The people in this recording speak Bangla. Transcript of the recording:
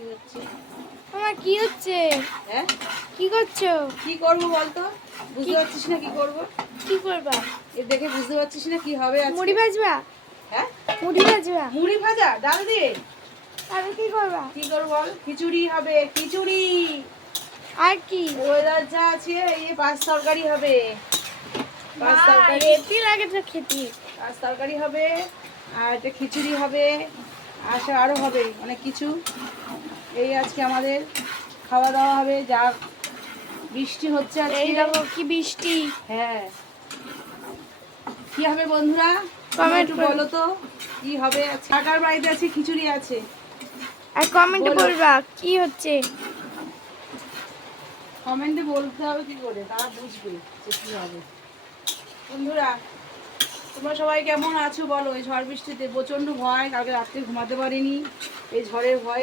কি হচ্ছে? আমার কি হচ্ছে? হ্যাঁ, কি করছো? কি করবো বলতো? বুঝতে পারছিস না কি করবো? কি করবা? এ দেখে বুঝতে পারছিস না কি হবে আজকে? মুড়ি ভাজবা? হ্যাঁ, মুড়ি ভাজবা? মুড়ি ভাজা ডাল দিয়ে। আর কি করবা? কি করবো বল? খিচুড়ি হবে, খিচুড়ি। আর কি? ওয়েদার যা আছে এই পাঁচ তরকারি হবে। পাঁচ তরকারি, হেভি লাগে তো খেতে। পাঁচ তরকারি হবে, আর একটা খিচুড়ি হবে, আরো হবে অনেক কিছু। এই আজকে আমাদের খাওয়া দাওয়া হবে। যা বৃষ্টি হচ্ছে এই আজকে। দেখো কি বৃষ্টি। হ্যাঁ, কি হবে বন্ধুরা? তোমরা কমেন্ট একটু বলো তো কি হবে। কাকার বাড়িতে আছে, খিচুড়ি আছে। আর কমেন্টে বলো। বলবা কি হচ্ছে। কমেন্টে বলতে হবে কি করে, তারা বুঝবে যে কি হবে। বন্ধুরা তোমরা সবাই কেমন আছো বলো? এই ঝড় বৃষ্টিতে প্রচন্ড ভয়, কালকে রাত্রে ঘুমাতে পারিনি এই ঝড়ের ভয়ে।